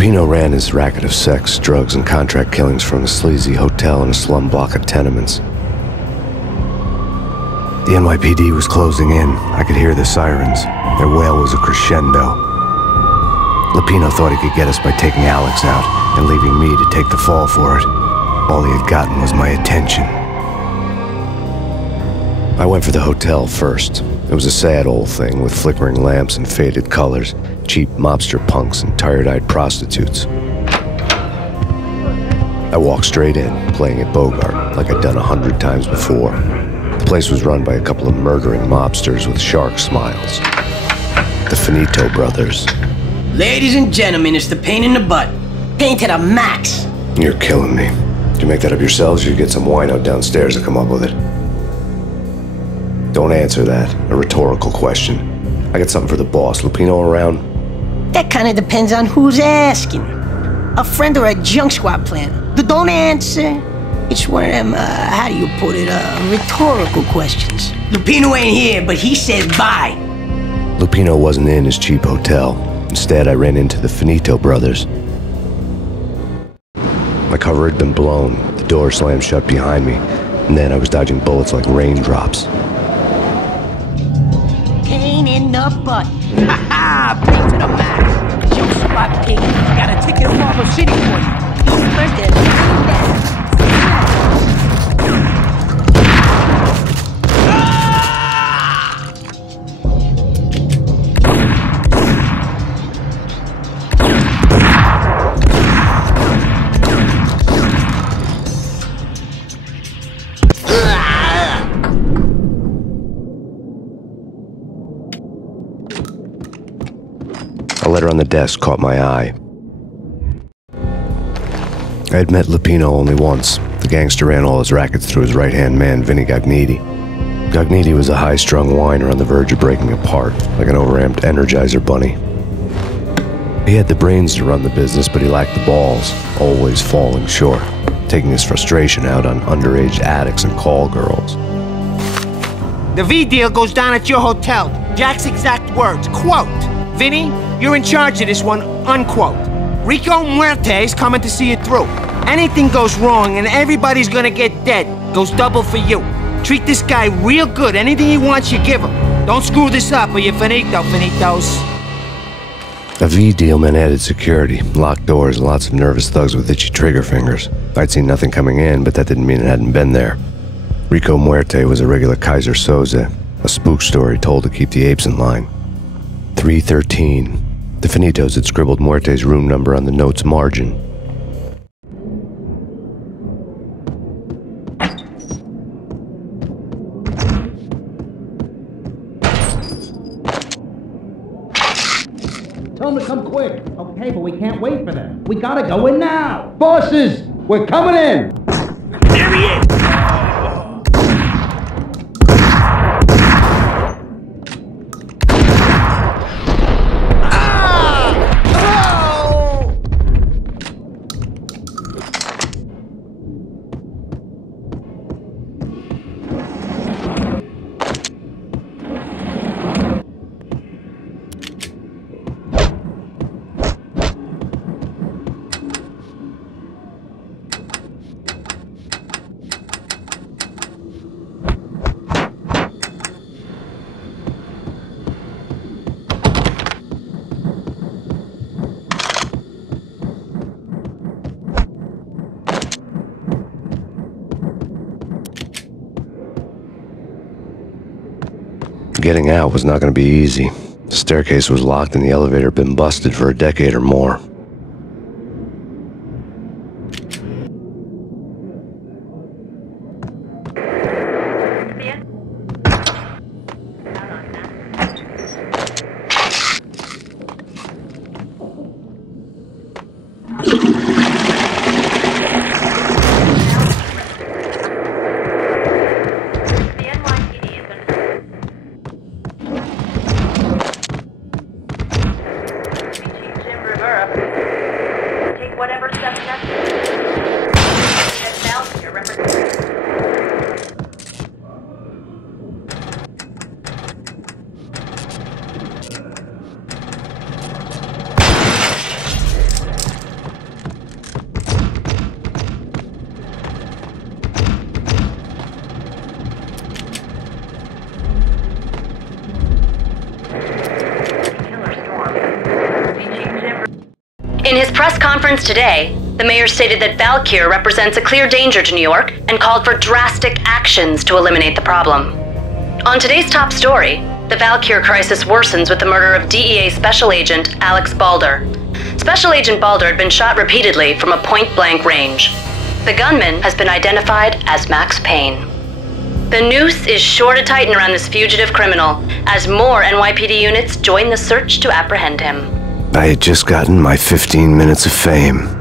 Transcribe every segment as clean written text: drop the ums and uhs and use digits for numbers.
Lupino ran his racket of sex, drugs, and contract killings from a sleazy hotel in a slum block of tenements. The NYPD was closing in. I could hear the sirens. Their wail was a crescendo. Lupino thought he could get us by taking Alex out and leaving me to take the fall for it. All he had gotten was my attention. I went for the hotel first. It was a sad old thing with flickering lamps and faded colors, cheap mobster punks and tired-eyed prostitutes. I walked straight in, playing at Bogart like I'd done 100 times before. The place was run by a couple of murdering mobsters with shark smiles. The Finito brothers. Ladies and gentlemen, it's the pain in the butt. Pain to the max. You're killing me. Did you make that up yourselves, or you get some wino downstairs to come up with it? Don't answer that. A rhetorical question. I got something for the boss. Lupino around? That kind of depends on who's asking. A friend or a junk squad plan. Don't answer. It's one of them, how do you put it, rhetorical questions. Lupino ain't here, but he said bye. Lupino wasn't in his cheap hotel. Instead, I ran into the Finito brothers. My cover had been blown. The door slammed shut behind me, and then I was dodging bullets like raindrops. Pain in the butt. Ha ha! Pain to the max. Junk squad pig. Got a ticket to Marble City for you. East first and last. A letter on the desk caught my eye. I had met Lupino only once. The gangster ran all his rackets through his right-hand man, Vinny Gagniti. Gagniti was a high-strung whiner on the verge of breaking apart, like an overamped Energizer bunny. He had the brains to run the business, but he lacked the balls, always falling short, taking his frustration out on underage addicts and call girls. The V deal goes down at your hotel. Jack's exact words, quote, "Vinny, you're in charge of this one," unquote. Rico Muerte's coming to see it through. Anything goes wrong and everybody's gonna get dead. Goes double for you. Treat this guy real good. Anything he wants, you give him. Don't screw this up or you're finito, finitos. A V deal meant added security, locked doors, and lots of nervous thugs with itchy trigger fingers. I'd seen nothing coming in, but that didn't mean it hadn't been there. Rico Muerte was a regular Kaiser Soze, a spook story told to keep the apes in line. 313. The Finitos had scribbled Muerte's room number on the note's margin. Tell them to come quick. Okay, but we can't wait for them. We gotta go in now. Bosses, we're coming in. There he is! Getting out was not going to be easy. The staircase was locked and the elevator had been busted for a decade or more. press conference today, the mayor stated that Vampyreq represents a clear danger to New York and called for drastic actions to eliminate the problem. On today's top story, the Vampyreq crisis worsens with the murder of DEA Special Agent Alex Balder. Special Agent Balder had been shot repeatedly from a point-blank range. The gunman has been identified as Max Payne. The noose is sure to tighten around this fugitive criminal as more NYPD units join the search to apprehend him. I had just gotten my 15 minutes of fame.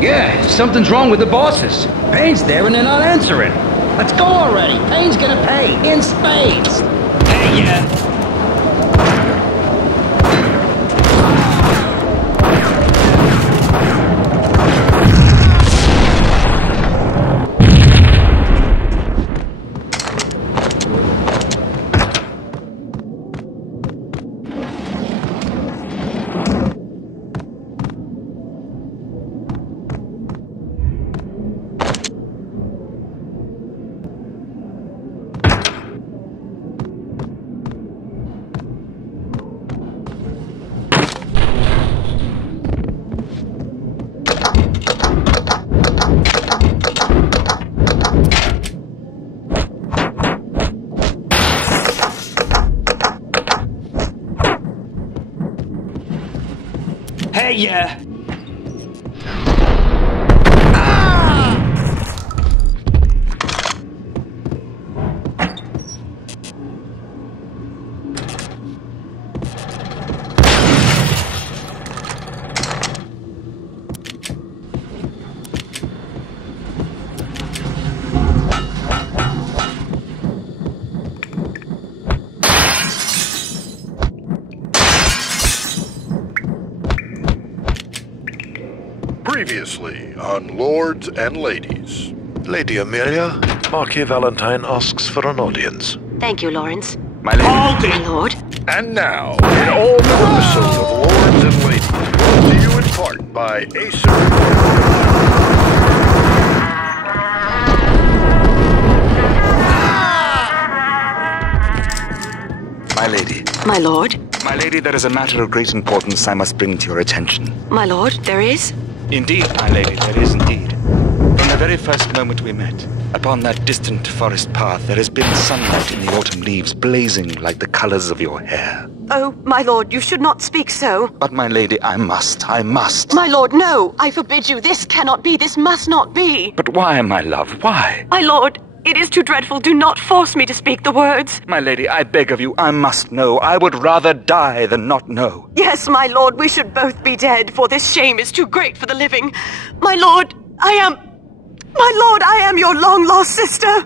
Yeah, something's wrong with the bosses. Payne's there and they're not answering. Let's go already. Payne's gonna pay in spades. Hey, yeah. Hey, yeah. Previously on Lords and Ladies. Lady Amelia, Marquis Valentine asks for an audience. Thank you, Lawrence. My lady. My lord. And now, an all-new episode of Lords and Ladies, brought to you in part by Acer. My lady. My lord. My lady, there is a matter of great importance I must bring to your attention. My lord, there is? Indeed, my lady, there is indeed. From the very first moment we met, upon that distant forest path, there has been sunlight in the autumn leaves blazing like the colors of your hair. Oh, my lord, you should not speak so. But, my lady, I must. My lord, no, I forbid you. This cannot be. This must not be. But why, my love, why? My lord, it is too dreadful. Do not force me to speak the words. My lady, I beg of you, I must know. I would rather die than not know. Yes, my lord, we should both be dead, for this shame is too great for the living. My lord, I am your long-lost sister.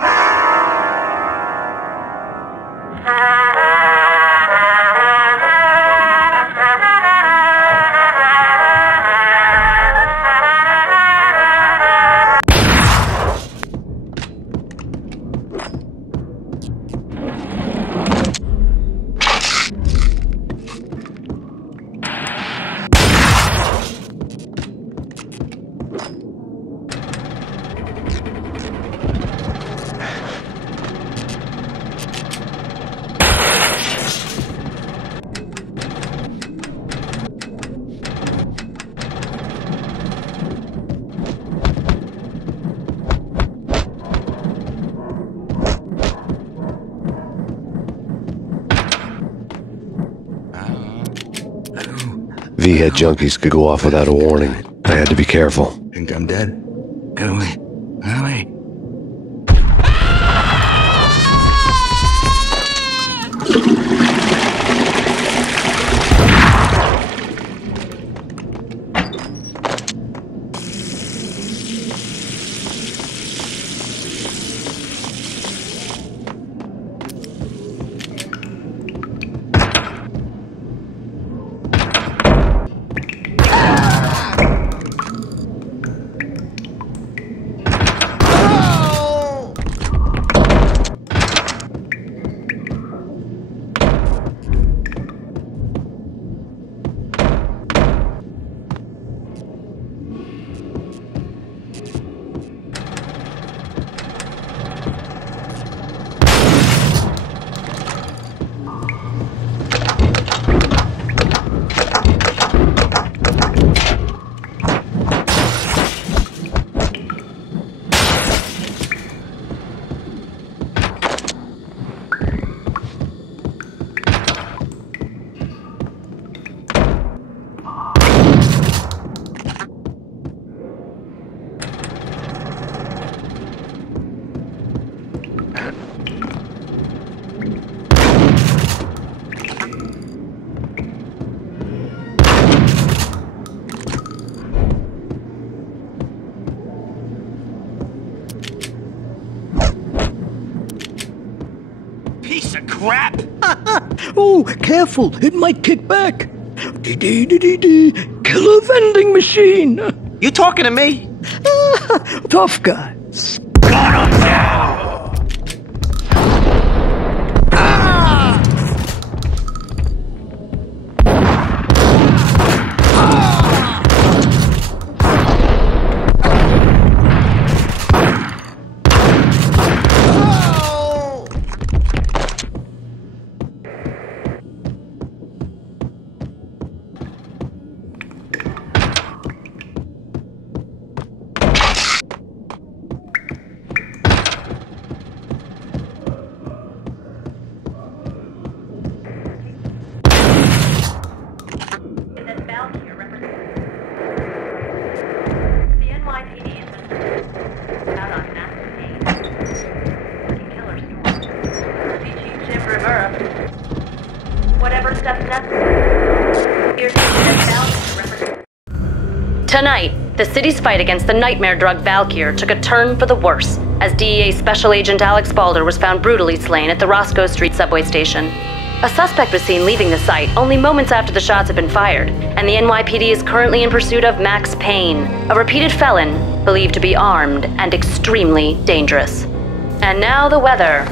V-head junkies could go off without a warning. I had to be careful. Think I'm dead? Get away. Get away. piece of crap! Oh, careful, it might kick back. Killer vending machine. You talking to me? Tough guys. Got him down! Tonight, the city's fight against the nightmare drug Valkyr took a turn for the worse, as DEA Special Agent Alex Balder was found brutally slain at the Roscoe Street subway station. A suspect was seen leaving the site only moments after the shots had been fired, and the NYPD is currently in pursuit of Max Payne, a repeated felon believed to be armed and extremely dangerous. And now the weather.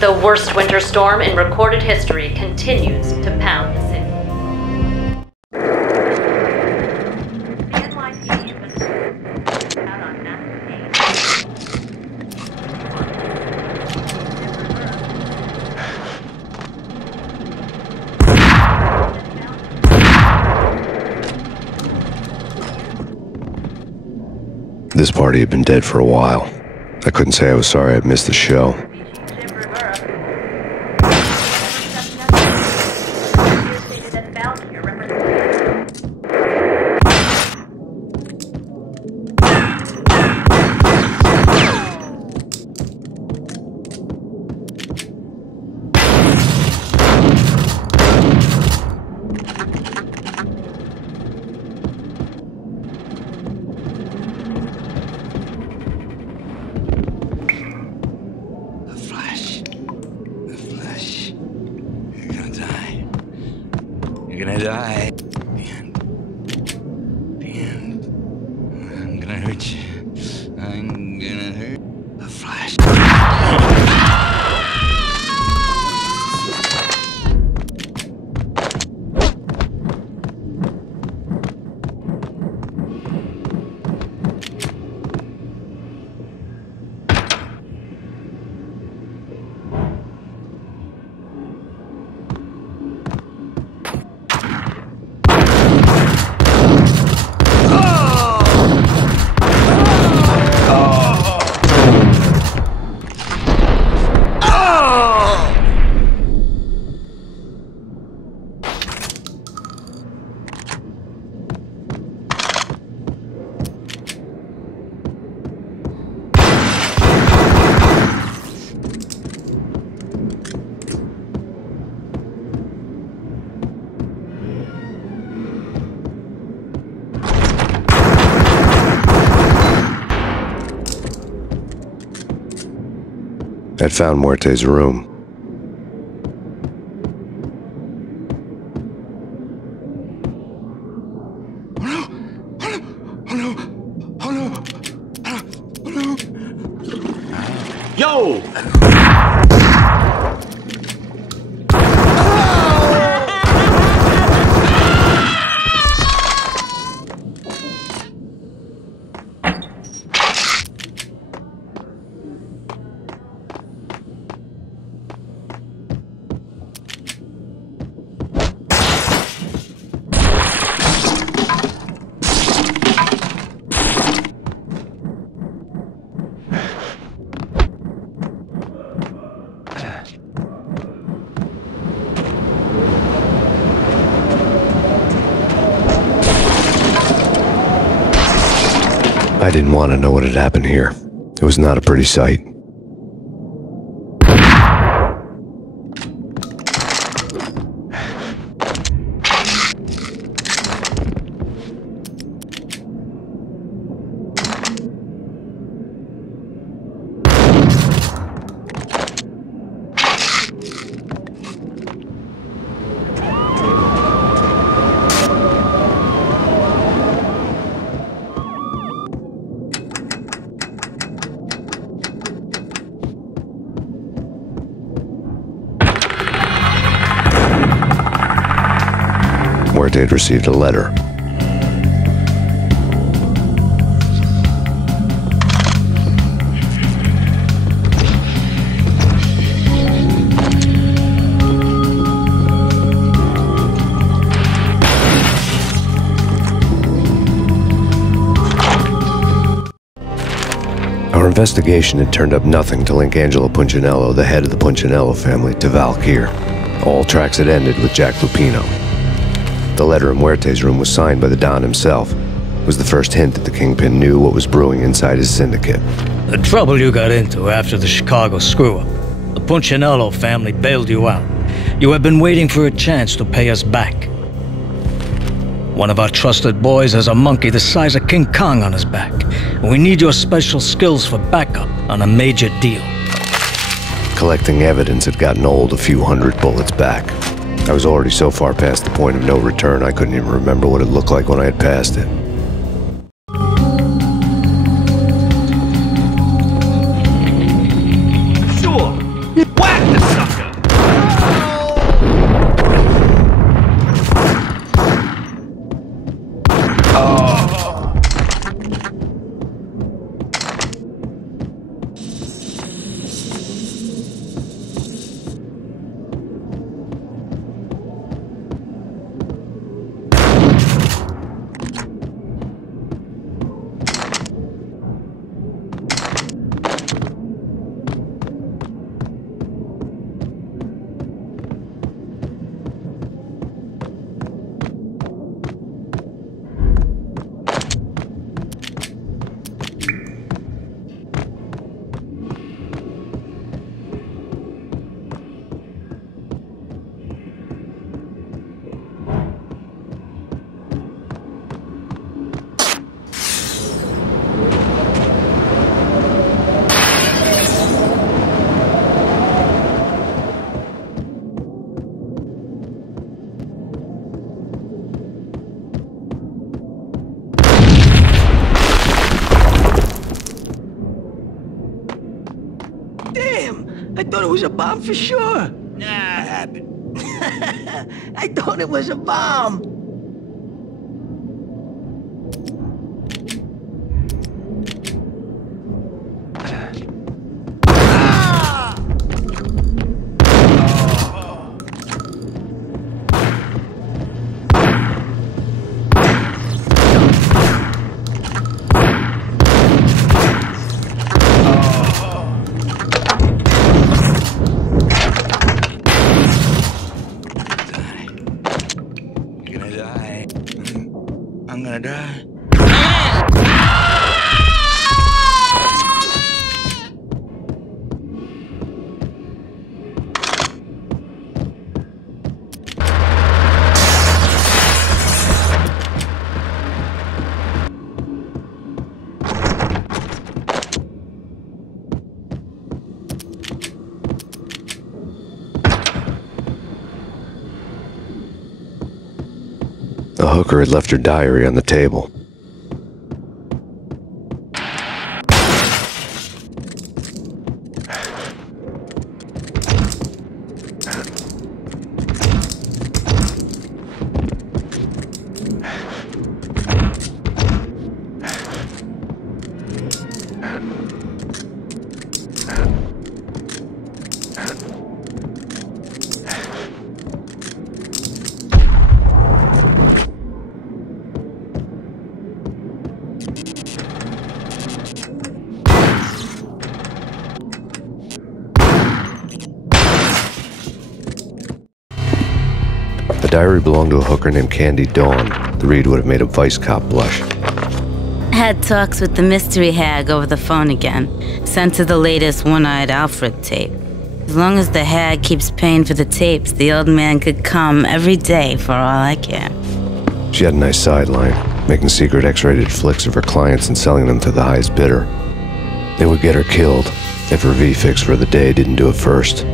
The worst winter storm in recorded history continues to pound the city. This party had been dead for a while. I couldn't say I was sorry I'd missed the show. You're gonna die. The end. I'm gonna hurt you. I'm gonna hurt the Flash. I'd found Muerte's room. Yo! I didn't want to know what had happened here. It was not a pretty sight. Muerte had received a letter. Our investigation had turned up nothing to link Angelo Punchinello, the head of the Punchinello family, to Vampyreq. All tracks had ended with Jack Lupino. The letter in Muerte's room was signed by the Don himself. It was the first hint that the Kingpin knew what was brewing inside his syndicate. The trouble you got into after the Chicago screw-up. The Punchinello family bailed you out. You have been waiting for a chance to pay us back. One of our trusted boys has a monkey the size of King Kong on his back. We need your special skills for backup on a major deal. Collecting evidence had gotten old a few hundred bullets back. I was already so far past the point of no return I couldn't even remember what it looked like when I had passed it. Sure! Whack the sucker! I thought it was a bomb for sure. Nah, it happened. I thought it was a bomb. I'm gonna die. The hooker had left her diary on the table. The diary belonged to a hooker named Candy Dawn. The read would have made a vice cop blush. Had talks with the mystery hag over the phone again. Sent to the latest one-eyed Alfred tape. As long as the hag keeps paying for the tapes, the old man could come every day for all I care. She had a nice sideline, making secret X-rated flicks of her clients and selling them to the highest bidder. They would get her killed if her V-fix for the day didn't do it first.